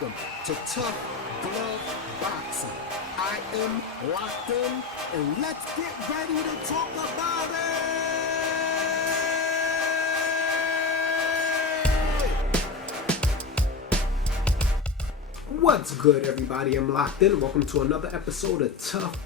welcome to Tough Glove Boxing. I am locked in, and let's get ready to talk about it! What's good, everybody? I'm locked in. Welcome to another episode of Tough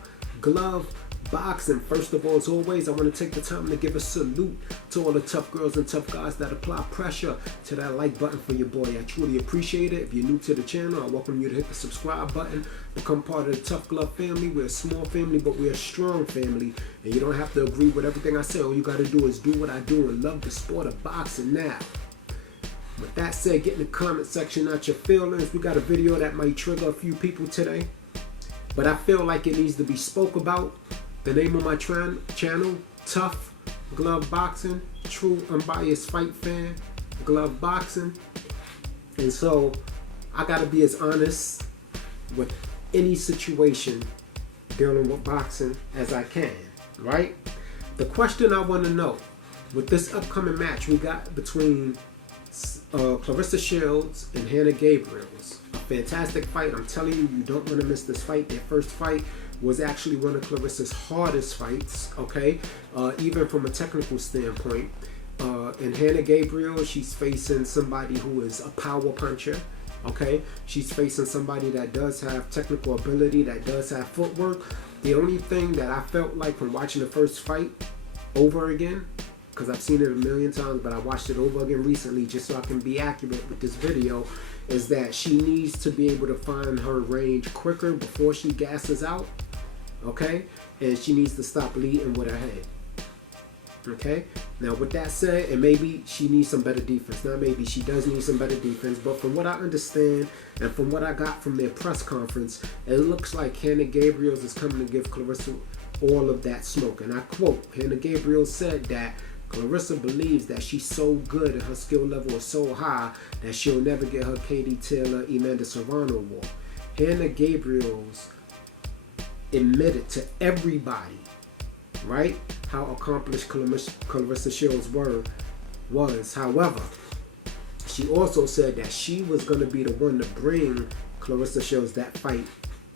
Glove Boxing. First of all, as always, I want to take the time to give a salute to all the tough girls and tough guys that apply pressure to that like button for your boy. I truly appreciate it. If you're new to the channel, I welcome you to hit the subscribe button, become part of the Tough Glove family. We're a small family, but we're a strong family, and you don't have to agree with everything I say. All you got to do is do what I do and love the sport of boxing. Now, with that said, get in the comment section out your feelings. We got a video that might trigger a few people today, but I feel like it needs to be spoke about. The name of my channel, Tough Glove Boxing, true unbiased fight fan, glove boxing. And so I gotta be as honest with any situation dealing with boxing as I can, right? The question I wanna know, with this upcoming match we got between Claressa Shields and Hanna Gabriels, a fantastic fight. I'm telling you, you don't want to miss this fight. Their first fight was actually one of Claressa's hardest fights, okay? Even from a technical standpoint. And Hanna Gabriels, she's facing somebody who is a power puncher, okay? She's facing somebody that does have technical ability, that does have footwork. The only thing that I felt like from watching the first fight over again, because I've seen it a million times, but I watched it over again recently just so I can be accurate with this video, is that she needs to be able to find her range quicker before she gasses out, okay? And she needs to stop leading with her head, okay? Now, with that said, and maybe she needs some better defense. Now, maybe she does need some better defense, but from what I understand and from what I got from their press conference, it looks like Hanna Gabriels is coming to give Claressa all of that smoke. And I quote, Hanna Gabriels said that Claressa believes that she's so good and her skill level is so high that she'll never get her Katie Taylor, Amanda Serrano war. Hanna Gabriels admitted to everybody, right, how accomplished Claressa Shields was. However, she also said that she was going to be the one to bring Claressa Shields that fight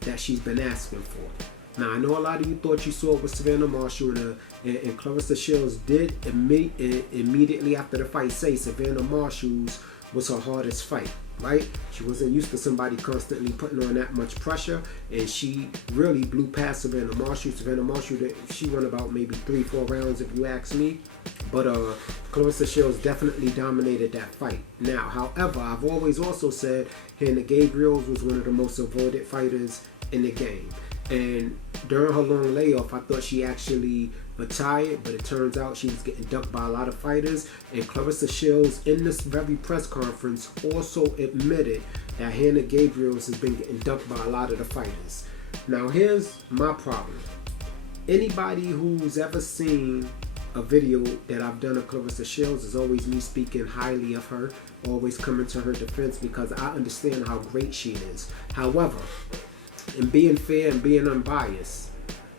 that she's been asking for. Now, I know a lot of you thought you saw it with Savannah Marshall, and Claressa Shields did immediately after the fight say Savannah Marshall's was her hardest fight, right? She wasn't used to somebody constantly putting on that much pressure, and she really blew past Savannah Marshall. Savannah Marshall, she won about maybe 3-4 rounds if you ask me, but Claressa Shields definitely dominated that fight. Now, however, I've always also said Hanna Gabriels was one of the most avoided fighters in the game. And during her long layoff, I thought she actually retired, but it turns out she was getting ducked by a lot of fighters. And Claressa Shields, in this very press conference, also admitted that Hanna Gabriels has been getting ducked by a lot of the fighters. Now, here's my problem. Anybody who's ever seen a video that I've done of Claressa Shields is always me speaking highly of her, always coming to her defense because I understand how great she is. However, and being fair and being unbiased,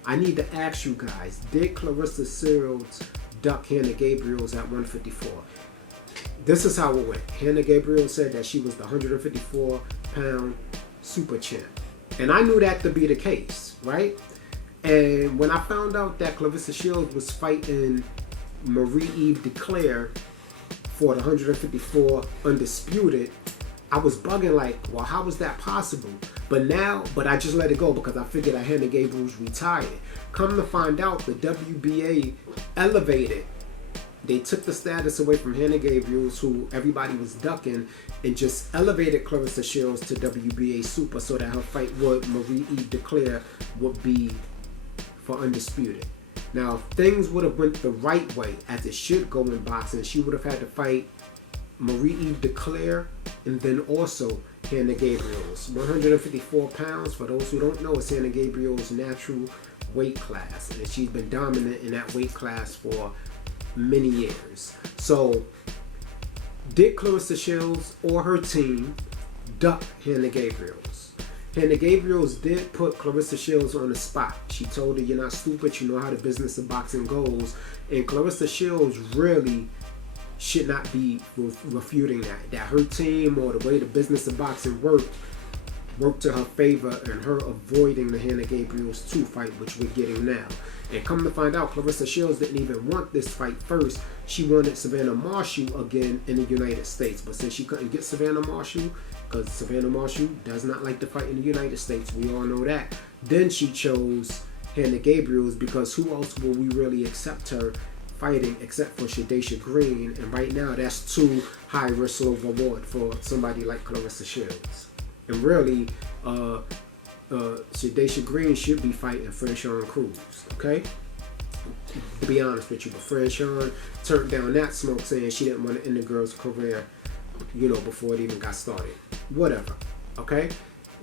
I need to ask you guys, did Claressa Shields duck Hanna Gabriels at 154? This is how it went. Hanna Gabriels said that she was the 154-pound super champ. And I knew that to be the case, right? And when I found out that Claressa Shields was fighting Marie-Eve DeClaire for the 154 undisputed, I was bugging like, well, how was that possible? But I just let it go because I figured that Hanna Gabriels retired. Come to find out, the WBA elevated. They took the status away from Hanna Gabriels, who everybody was ducking, and just elevated Claressa Shields to WBA Super so that her fight with Marie-Eve DeClaire would be for undisputed. Now, if things would have went the right way, as it should go in boxing, she would have had to fight Marie-Eve DeClaire and then also Hanna Gabriels. 154 pounds, for those who don't know, is Hanna Gabriels' natural weight class, and she's been dominant in that weight class for many years. So, did Claressa Shields or her team duck Hanna Gabriels? Hanna Gabriels did put Claressa Shields on the spot. She told her, "You're not stupid, you know how the business of boxing goes." And Claressa Shields really should not be refuting that her team or the way the business of boxing worked to her favor and her avoiding the Hanna Gabriels 2 fight, which we're getting now. And come to find out, Claressa Shields didn't even want this fight first. She wanted Savannah Marshall again in the United States. But since she couldn't get Savannah Marshall, because Savannah Marshall does not like to fight in the United States, we all know that, then she chose Hanna Gabriels, because who else will we really accept her fighting except for Shadesha Green? And right now, that's too high risk reward for somebody like Claressa Shields. And really, Shadesha Green should be fighting Franchon Cruz, okay? To be honest with you, but Franchon turned down that smoke, saying she didn't want to end the girl's career, before it even got started. Whatever, okay?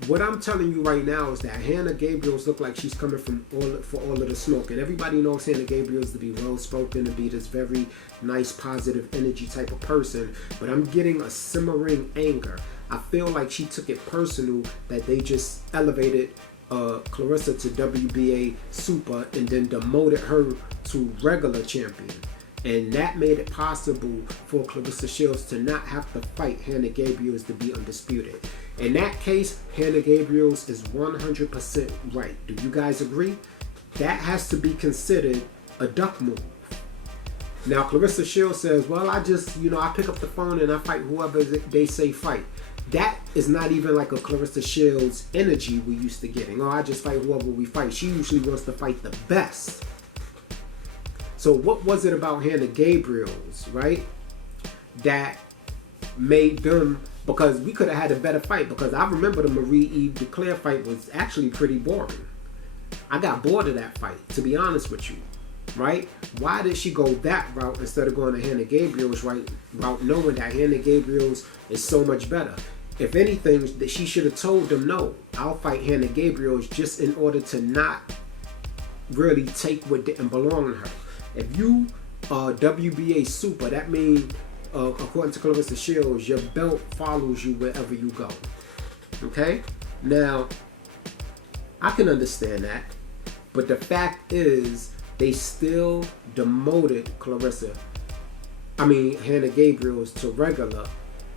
What I'm telling you right now is that Hanna Gabriels look like she's coming for all of the smoke. And everybody knows Hanna Gabriels to be well-spoken, to be this very nice, positive energy type of person. But I'm getting a simmering anger. I feel like she took it personal that they just elevated Claressa to WBA Super and then demoted her to regular champion. And that made it possible for Claressa Shields to not have to fight Hanna Gabriels to be undisputed. In that case, Hanna Gabriels is 100% right. Do you guys agree? That has to be considered a duck move. Now, Claressa Shields says, well, I just, I pick up the phone and I fight whoever they say fight. That is not even like a Claressa Shields energy we used to getting. Oh, I just fight whoever we fight. She usually wants to fight the best. So what was it about Hanna Gabriels, right, that made them, because we could have had a better fight, because I remember the Marie-Eve DeClaire fight was actually pretty boring. I got bored of that fight, to be honest with you, right? Why did she go that route instead of going to Hanna Gabriels route, knowing that Hanna Gabriels is so much better? If anything, that she should have told them, no, I'll fight Hanna Gabriels just in order to not really take what didn't belong to her. If you are WBA Super, that means, according to Claressa Shields, your belt follows you wherever you go. Okay? Now, I can understand that, but the fact is, they still demoted Hanna Gabriels to regular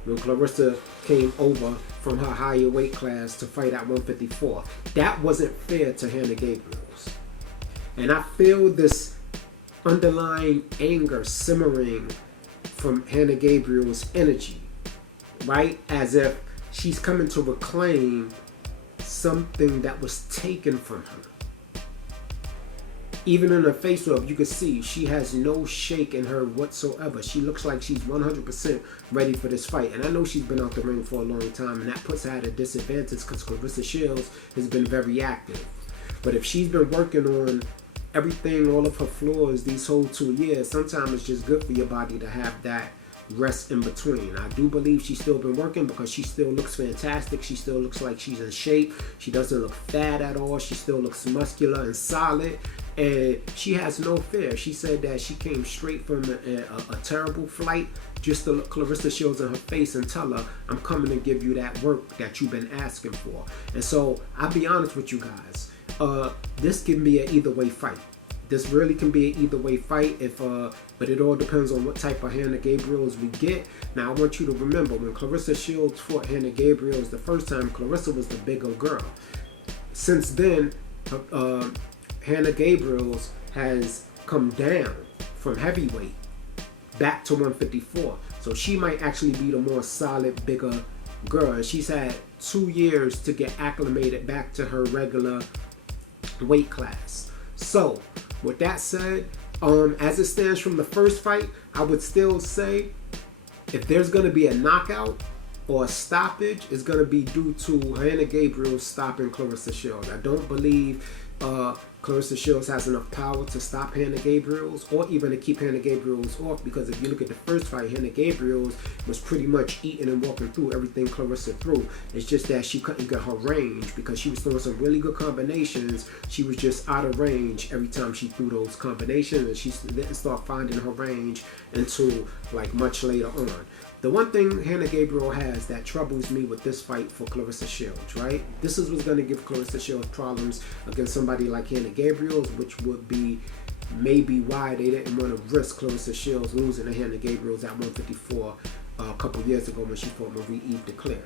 when Claressa came over from her higher weight class to fight at 154. That wasn't fair to Hanna Gabriels. And I feel this underlying anger simmering from Hanna Gabriels' energy, right? As if she's coming to reclaim something that was taken from her. Even in her face rub, you can see she has no shake in her whatsoever. She looks like she's 100% ready for this fight. And I know she's been out the ring for a long time, and that puts her at a disadvantage because Claressa Shields has been very active. But if she's been working on everything, all of her flaws these whole 2 years, sometimes it's just good for your body to have that rest in between. I do believe she's still been working because she still looks fantastic. She still looks like she's in shape. She doesn't look fat at all. She still looks muscular and solid. And she has no fear. She said that she came straight from a terrible flight just to look Claressa Shields in her face and tell her, I'm coming to give you that work that you've been asking for. And so I'll be honest with you guys. This can be an either way fight. This really can be an either way fight, but it all depends on what type of Hanna Gabriels we get. Now, I want you to remember, when Claressa Shields fought Hanna Gabriels the first time, Claressa was the bigger girl. Since then, Hanna Gabriels has come down from heavyweight back to 154. So she might actually be the more solid, bigger girl. And she's had 2 years to get acclimated back to her regular weight class. So, with that said, as it stands from the first fight, I would still say if there's going to be a knockout or a stoppage, it's going to be due to Hanna Gabriels stopping Claressa Shields. I don't believe Claressa Shields has enough power to stop Hanna Gabriels or even to keep Hanna Gabriels off, because if you look at the first fight, Hanna Gabriels was pretty much eating and walking through everything Claressa threw. It's just that she couldn't get her range because she was throwing some really good combinations. She was just out of range every time she threw those combinations, and she didn't start finding her range until like much later on. The one thing Hanna Gabriel has that troubles me with this fight for Claressa Shields, right? This is what's going to give Claressa Shields problems against somebody like Hanna Gabriels, which would be maybe why they didn't want to risk Claressa Shields losing to Hanna Gabriels at 154 a couple years ago when she fought Marie-Eve DeClaire.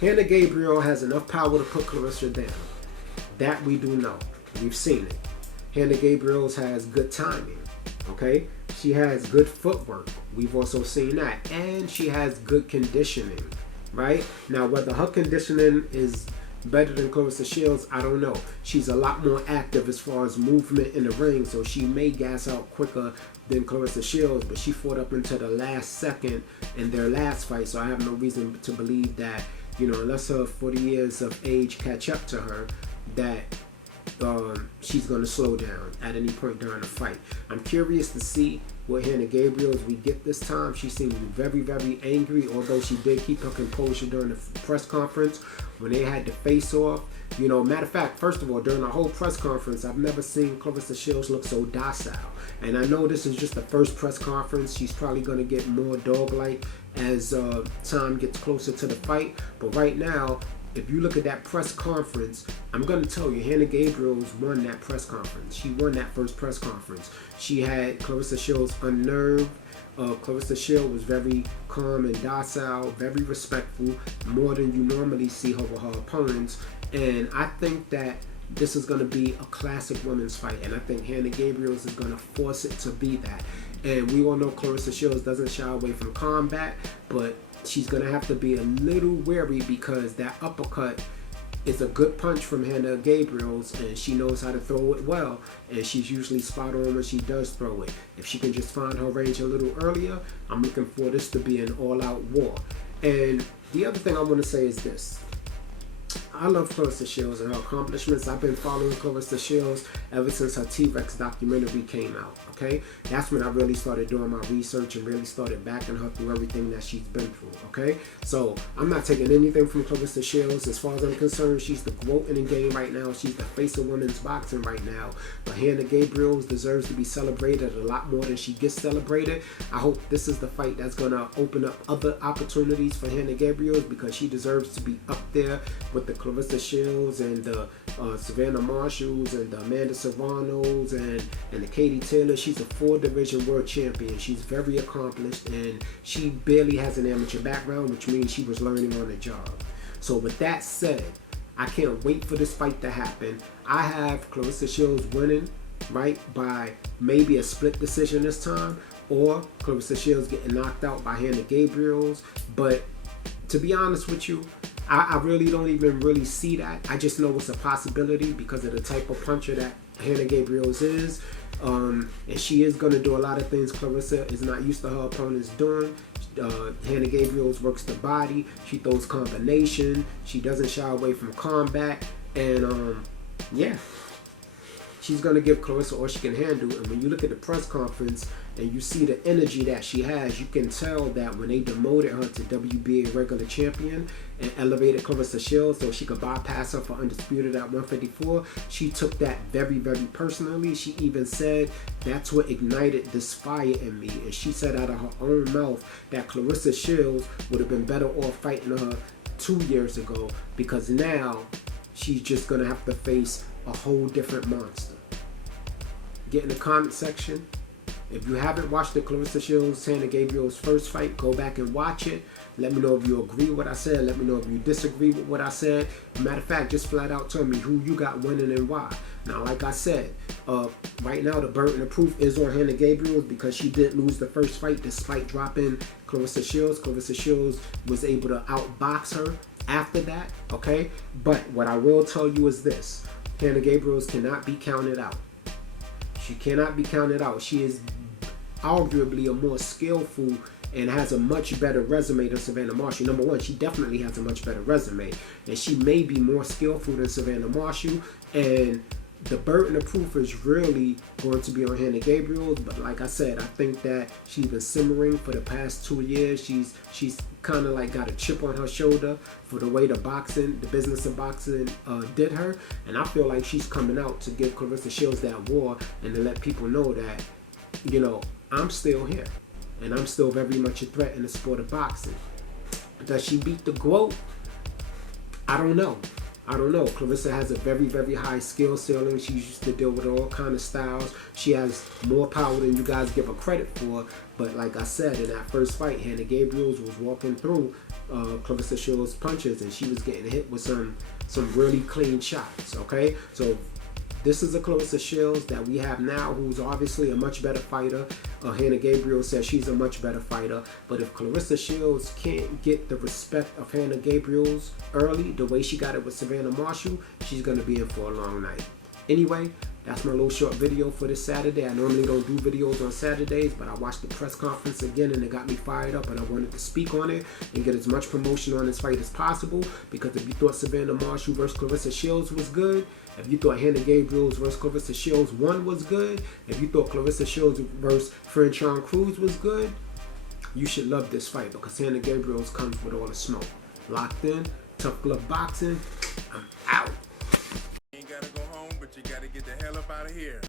Hanna Gabriel has enough power to put Claressa down. That we do know. We've seen it. Hanna Gabriels has good timing. Okay? She has good footwork. We've also seen that. And she has good conditioning. Right? Now, whether her conditioning is better than Claressa Shields, I don't know. She's a lot more active as far as movement in the ring, so she may gas out quicker than Claressa Shields, but she fought up until the last second in their last fight, so I have no reason to believe that, unless her 40 years of age catch up to her, that she's going to slow down at any point during the fight. I'm curious to see what Hanna Gabriels we get this time. She seemed very, very angry, although she did keep her composure during the press conference when they had to face off. Matter of fact, first of all, during the whole press conference, I've never seen Claressa Shields look so docile. And I know this is just the first press conference. She's probably going to get more dog-like as time gets closer to the fight. But right now, if you look at that press conference, I'm going to tell you, Hanna Gabriels won that press conference. She won that first press conference. She had Claressa Shields unnerved. Claressa Shields was very calm and docile, very respectful, more than you normally see her with her opponents. And I think that this is going to be a classic women's fight. And I think Hanna Gabriels is going to force it to be that. And we all know Claressa Shields doesn't shy away from combat, but she's going to have to be a little wary because that uppercut is a good punch from Hanna Gabriels, and she knows how to throw it well, and she's usually spot on when she does throw it. If she can just find her range a little earlier, I'm looking for this to be an all-out war. And the other thing I want to say is this. I love Claressa Shields and her accomplishments. I've been following Claressa Shields ever since her T-Rex documentary came out, okay? That's when I really started doing my research and really started backing her through everything that she's been through, okay? So I'm not taking anything from Claressa Shields. As far as I'm concerned, she's the GWOAT in the game right now. She's the face of women's boxing right now. But Hanna Gabriels deserves to be celebrated a lot more than she gets celebrated. I hope this is the fight that's going to open up other opportunities for Hanna Gabriels because she deserves to be up there with the Claressa Shields and the Savannah Marshalls and the Amanda Serranos and the Katie Taylor. She's a 4-division world champion. She's very accomplished and she barely has an amateur background, which means she was learning on the job. So with that said, I can't wait for this fight to happen. I have Claressa Shields winning, right, by maybe a split decision this time, or Claressa Shields getting knocked out by Hanna Gabriels. But to be honest with you, I really don't even really see that. I just know it's a possibility because of the type of puncher that Hanna Gabriels is. And she is going to do a lot of things Claressa is not used to her opponents doing. Hanna Gabriels works the body. She throws combination. She doesn't shy away from combat. And yeah, she's going to give Claressa all she can handle. And when you look at the press conference and you see the energy that she has, you can tell that when they demoted her to WBA regular champion and elevated Claressa Shields so she could bypass her for undisputed at 154, she took that very, very personally. She even said that's what ignited this fire in me. And she said out of her own mouth that Claressa Shields would have been better off fighting her 2 years ago because now she's just going to have to face a whole different monster. Get in the comment section. If you haven't watched the Claressa Shields Hanna Gabriels first fight, go back and watch it. Let me know if you agree with what I said. Let me know if you disagree with what I said. Matter of fact, just flat out tell me who you got winning and why. Now, like I said, right now the burden of proof is on Hanna Gabriels because she did lose the first fight despite dropping Claressa Shields. Claressa Shields was able to outbox her after that, okay? But what I will tell you is this. Hanna Gabriels cannot be counted out. She cannot be counted out. She is arguably a more skillful and has a much better resume than Savannah Marshall. Number one, she definitely has a much better resume. And she may be more skillful than Savannah Marshall. And the burden of proof is really going to be on Hanna Gabriels. But like I said, I think that she's been simmering for the past 2 years. She's kind of like got a chip on her shoulder for the way the business of boxing did her. And I feel like she's coming out to give Claressa Shields that war and to let people know that, I'm still here. And I'm still very much a threat in the sport of boxing. Does she beat the GWOAT? I don't know. I don't know. Claressa has a very, very high skill ceiling. She used to deal with all kind of styles. She has more power than you guys give her credit for. But like I said, in that first fight, Hanna Gabriels was walking through Claressa Shields' punches, and she was getting hit with some really clean shots. Okay, so this is a Claressa Shields that we have now, who's obviously a much better fighter. Hanna Gabriels says she's a much better fighter. But if Claressa Shields can't get the respect of Hanna Gabriels early, the way she got it with Savannah Marshall, she's going to be in for a long night. Anyway, that's my little short video for this Saturday. I normally don't do videos on Saturdays, but I watched the press conference again and it got me fired up, and I wanted to speak on it and get as much promotion on this fight as possible, because if you thought Savannah Marshall versus Claressa Shields was good, if you thought Hanna Gabriels versus Claressa Shields 1 was good, if you thought Claressa Shields versus Franchon Cruz was good, you should love this fight, because Hanna Gabriels comes with all the smoke. Locked in, Tough Glove Boxing, I'm out. You ain't gotta go home, but you gotta get the hell up out of here.